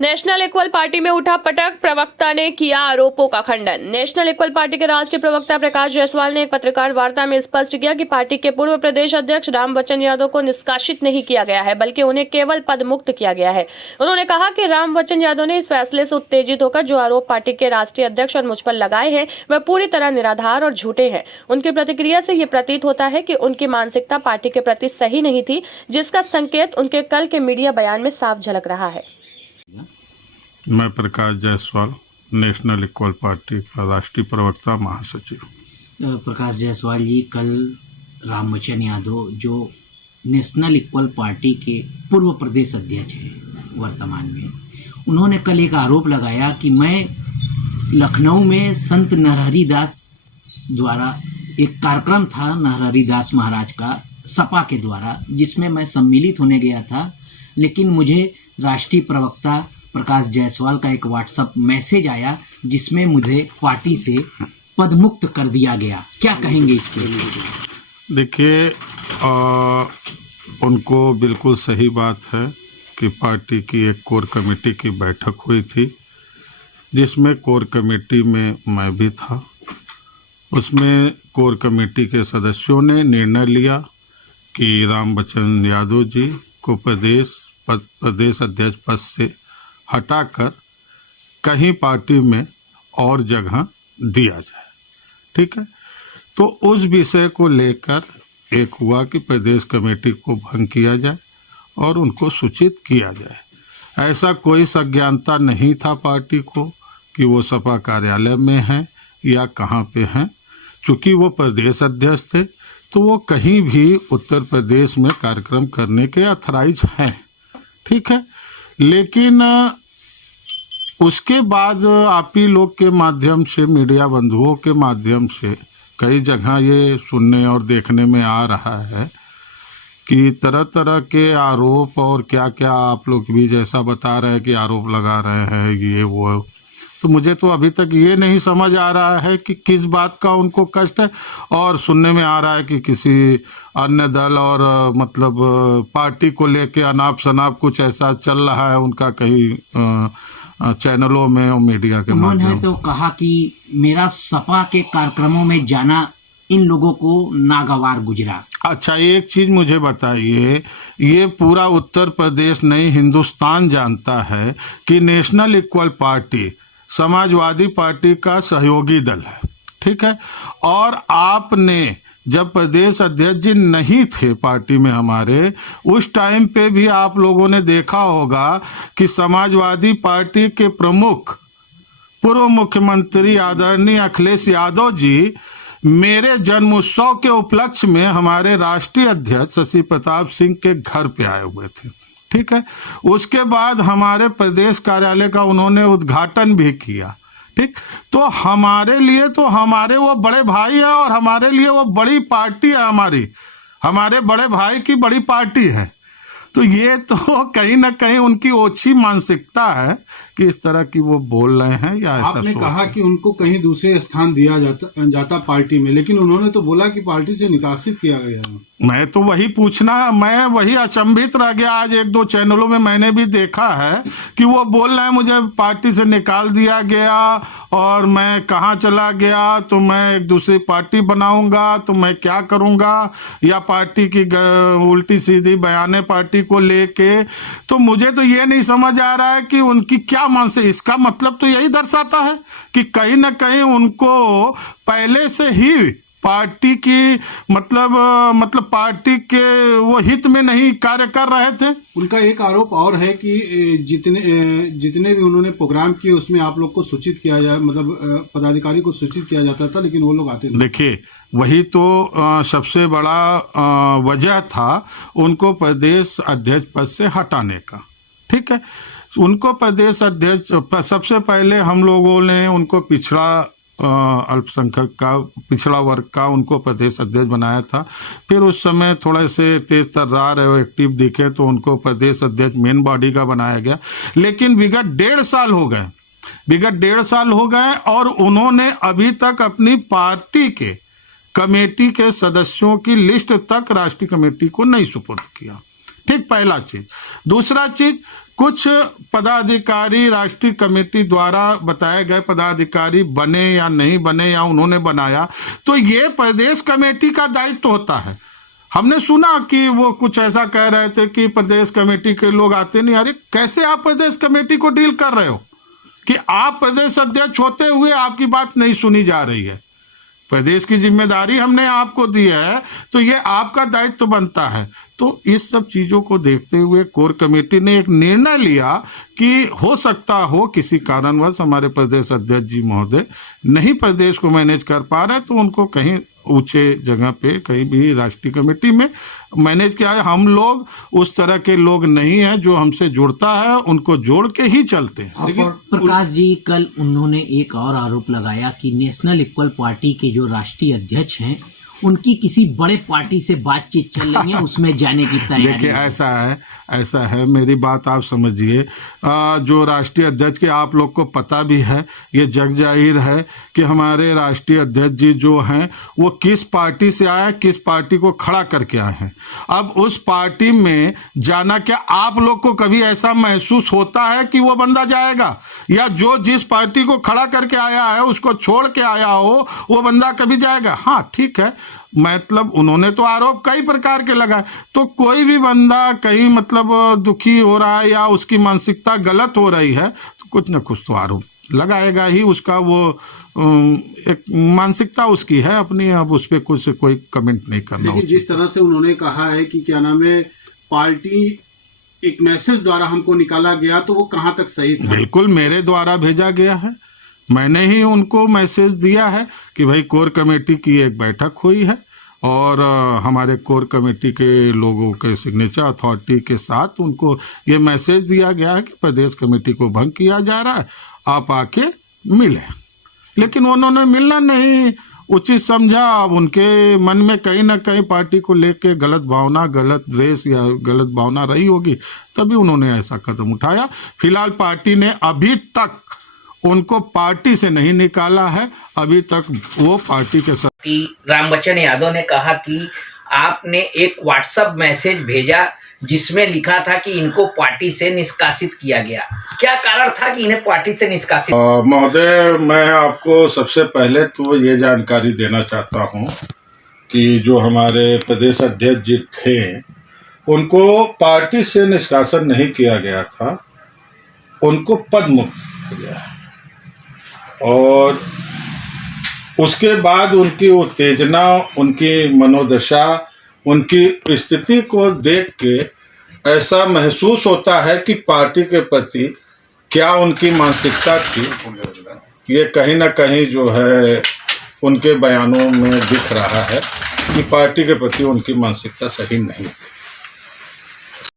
National equal party में उठा पटक, प्रवक्ता ने किया आरोपों का खंडन। नेशनल इक्वल पार्टी के राष्ट्रीय प्रवक्ता प्रकाश जायसवाल ने एक पत्रकार वार्ता में स्पष्ट किया कि पार्टी के पूर्व प्रदेश अध्यक्ष रामवचन यादव को निष्कासित नहीं किया गया है, बल्कि उन्हें केवल पद मुक्त किया गया है। उन्होंने कहा कि रामवचन यादव ने इस फैसले से उत्तेजित होकर जो आरोप पार्टी के राष्ट्रीय अध्यक्ष और मुझ पर लगाए हैं वह पूरी तरह निराधार और झूठे हैं। उनकी प्रतिक्रिया से ये प्रतीत होता है कि उनकी मानसिकता पार्टी के प्रति सही नहीं थी, जिसका संकेत उनके कल के मीडिया बयान में साफ झलक रहा है। मैं Prakash Jaiswal, national equal party का राष्ट्रीय प्रवक्ता महासचिव। प्रकाश जायसवाल जी, कल रामवचन यादव जो नेशनल इक्वल पार्टी के पूर्व प्रदेश अध्यक्ष हैं वर्तमान में, उन्होंने कल एक आरोप लगाया कि मैं लखनऊ में संत नरहरि दास द्वारा एक कार्यक्रम था, नरहरि दास महाराज का सपा के द्वारा, जिसमें मैं सम्मिलित होने गया था, लेकिन मुझे राष्ट्रीय प्रवक्ता प्रकाश जायसवाल का एक व्हाट्सएप मैसेज आया जिसमें मुझे पार्टी से पदमुक्त कर दिया गया। क्या कहेंगे इसके लिए? देखिए, उनको बिल्कुल सही बात है कि पार्टी की एक कोर कमेटी की बैठक हुई थी, जिसमें कोर कमेटी में मैं भी था। उसमें कोर कमेटी के सदस्यों ने निर्णय लिया कि रामवचन यादव जी को प्रदेश अध्यक्ष पद से हटाकर कहीं पार्टी में और जगह दिया जाए। ठीक है, तो उस विषय को लेकर एक हुआ कि प्रदेश कमेटी को भंग किया जाए और उनको सूचित किया जाए। ऐसा कोई सज्ञानता नहीं था पार्टी को कि वो सपा कार्यालय में हैं या कहाँ पे हैं। चूँकि वो प्रदेश अध्यक्ष थे तो वो कहीं भी उत्तर प्रदेश में कार्यक्रम करने के अथराइज हैं। ठीक है, लेकिन उसके बाद आप ही लोग के माध्यम से, मीडिया बंधुओं के माध्यम से कई जगह ये सुनने और देखने में आ रहा है कि तरह तरह के आरोप और क्या क्या आप लोग भी जैसा बता रहे हैं कि आरोप लगा रहे हैं ये वो। तो मुझे तो अभी तक ये नहीं समझ आ रहा है कि किस बात का उनको कष्ट है। और सुनने में आ रहा है कि किसी अन्य दल और मतलब पार्टी को लेके अनाप शनाप कुछ ऐसा चल रहा है उनका कहीं चैनलों में और मीडिया के माध्यम। उन्होंने तो कहा कि मेरा सपा के कार्यक्रमों में जाना इन लोगों को नागवार गुजरा। अच्छा, एक चीज़ मुझे बताइए, ये पूरा उत्तर प्रदेश नहीं हिंदुस्तान जानता है कि national equal party Samajwadi party का सहयोगी दल है। ठीक है, और आपने जब प्रदेश अध्यक्ष जी नहीं थे पार्टी में हमारे, उस टाइम पे भी आप लोगों ने देखा होगा कि समाजवादी पार्टी के प्रमुख पूर्व मुख्यमंत्री आदरणीय अखिलेश यादव जी मेरे जन्मोत्सव के उपलक्ष्य में हमारे राष्ट्रीय अध्यक्ष शशि प्रताप सिंह के घर पे आए हुए थे। ठीक है, उसके बाद हमारे प्रदेश कार्यालय का उन्होंने उद्घाटन भी किया। ठीक, तो हमारे लिए तो हमारे वो बड़े भाई है और हमारे लिए वो बड़ी पार्टी है, हमारे बड़े भाई की बड़ी पार्टी है। तो ये तो कहीं ना कहीं उनकी ओछी मानसिकता है कि इस तरह की वो बोल रहे हैं या ऐसा। आपने कहा कि उनको कहीं दूसरे स्थान दिया जाता पार्टी में, लेकिन उन्होंने तो बोला कि पार्टी से निकासित किया गया। मैं तो मैं वही अचंभित रह गया। आज एक दो चैनलों में मैंने भी देखा है कि वो बोल रहे हैं मुझे पार्टी से निकाल दिया गया और मैं कहाँ चला गया, तो मैं एक दूसरी पार्टी बनाऊंगा, तो मैं क्या करूंगा, या पार्टी की उल्टी सीधी बयानें पार्टी को लेके। तो मुझे तो ये नहीं समझ आ रहा है कि उनकी क्या मानसिक, इसका मतलब तो यही दर्शाता है कि कहीं ना कहीं उनको पहले से ही पार्टी की मतलब पार्टी के वो हित में नहीं कार्य कर रहे थे। उनका एक आरोप और है कि जितने भी उन्होंने प्रोग्राम किए उसमें आप लोग को सूचित किया जाए, मतलब पदाधिकारी को सूचित किया जाता था, लेकिन वो लोग आते नहीं। देखिए, वही तो सबसे बड़ा वजह था उनको प्रदेश अध्यक्ष पद से हटाने का। ठीक है, उनको प्रदेश अध्यक्ष सबसे पहले हम लोगों ने उनको पिछड़ा अल्पसंख्यक का, पिछड़ा वर्ग का उनको प्रदेश अध्यक्ष बनाया था। फिर उस समय थोड़े से तेज तर्रार और एक्टिव दिखे तो उनको प्रदेश अध्यक्ष मेन बॉडी का बनाया गया। लेकिन विगत 1.5 साल हो गए और उन्होंने अभी तक अपनी पार्टी के कमेटी के सदस्यों की लिस्ट तक राष्ट्रीय कमेटी को नहीं सुपुर्द किया। ठीक, पहला चीज। दूसरा चीज, कुछ पदाधिकारी राष्ट्रीय कमेटी द्वारा बताए गए पदाधिकारी बने या नहीं बने या उन्होंने बनाया, तो ये प्रदेश कमेटी का दायित्व होता है। हमने सुना कि वो कुछ ऐसा कह रहे थे कि प्रदेश कमेटी के लोग आते नहीं। अरे कैसे आप प्रदेश कमेटी को डील कर रहे हो कि आप प्रदेश अध्यक्ष होते हुए आपकी बात नहीं सुनी जा रही है? प्रदेश की जिम्मेदारी हमने आपको दी है, तो ये आपका दायित्व बनता है। तो इस सब चीज़ों को देखते हुए कोर कमेटी ने एक निर्णय लिया कि हो सकता हो किसी कारणवश हमारे प्रदेश अध्यक्ष जी महोदय नहीं प्रदेश को मैनेज कर पा रहे, तो उनको कहीं ऊंचे जगह पे कहीं भी राष्ट्रीय कमेटी में मैनेज किया है। हम लोग उस तरह के लोग नहीं हैं, जो हमसे जुड़ता है उनको जोड़ के ही चलते हैं। प्रकाश जी, कल उन्होंने एक और आरोप लगाया कि नेशनल इक्वल पार्टी के जो राष्ट्रीय अध्यक्ष हैं उनकी किसी बड़े पार्टी से बातचीत चल रही है, उसमें जाने की तैयारी। देखिए, ऐसा है, मेरी बात आप समझिए। जो राष्ट्रीय अध्यक्ष के आप लोग को पता भी है, ये जग जाहिर है कि हमारे राष्ट्रीय अध्यक्ष जी जो हैं वो किस पार्टी से आए, किस पार्टी को खड़ा करके आए हैं। अब उस पार्टी में जाना, क्या आप लोग को कभी ऐसा महसूस होता है कि वो बंदा जाएगा, या जो जिस पार्टी को खड़ा करके आया है उसको छोड़ के आया हो वो बंदा कभी जाएगा? हाँ, ठीक है, मतलब उन्होंने तो आरोप कई प्रकार के लगाए, तो कोई भी बंदा कहीं मतलब दुखी हो रहा है या उसकी मानसिकता गलत हो रही है, तो कुछ न कुछ तो आरोप लगाएगा ही। उसका वो एक मानसिकता उसकी है अपनी, अब उस पर कुछ कोई कमेंट नहीं करना। लेकिन जिस तरह से उन्होंने कहा है कि क्या नाम है, पार्टी एक मैसेज द्वारा हमको निकाला गया, तो वो कहाँ तक सही था? बिल्कुल मेरे द्वारा भेजा गया है, मैंने ही उनको मैसेज दिया है कि भाई कोर कमेटी की एक बैठक हुई है और हमारे कोर कमेटी के लोगों के सिग्नेचर अथॉरिटी के साथ उनको ये मैसेज दिया गया है कि प्रदेश कमेटी को भंग किया जा रहा है, आप आके मिलें। लेकिन उन्होंने मिलना नहीं उचित समझा। अब उनके मन में कहीं ना कहीं पार्टी को लेके गलत भावना, गलत द्वेष या गलत भावना रही होगी, तभी उन्होंने ऐसा कदम उठाया। फिलहाल पार्टी ने अभी तक उनको पार्टी से नहीं निकाला है, अभी तक वो पार्टी के साथ। रामबच्चन यादव ने कहा कि आपने एक व्हाट्सएप मैसेज भेजा जिसमें लिखा था कि इनको पार्टी से निष्कासित किया गया। क्या कारण था कि इन्हें पार्टी से निष्कासित? महोदय, मैं आपको सबसे पहले तो ये जानकारी देना चाहता हूँ कि जो हमारे प्रदेश अध्यक्ष जी थे उनको पार्टी से निष्कासन नहीं किया गया था, उनको पद मुक्त किया गया। और उसके बाद उनकी उत्तेजना, उनकी मनोदशा, उनकी स्थिति को देख के ऐसा महसूस होता है कि पार्टी के प्रति क्या उनकी मानसिकता थी, ये कहीं ना कहीं जो है उनके बयानों में दिख रहा है कि पार्टी के प्रति उनकी मानसिकता सही नहीं थी।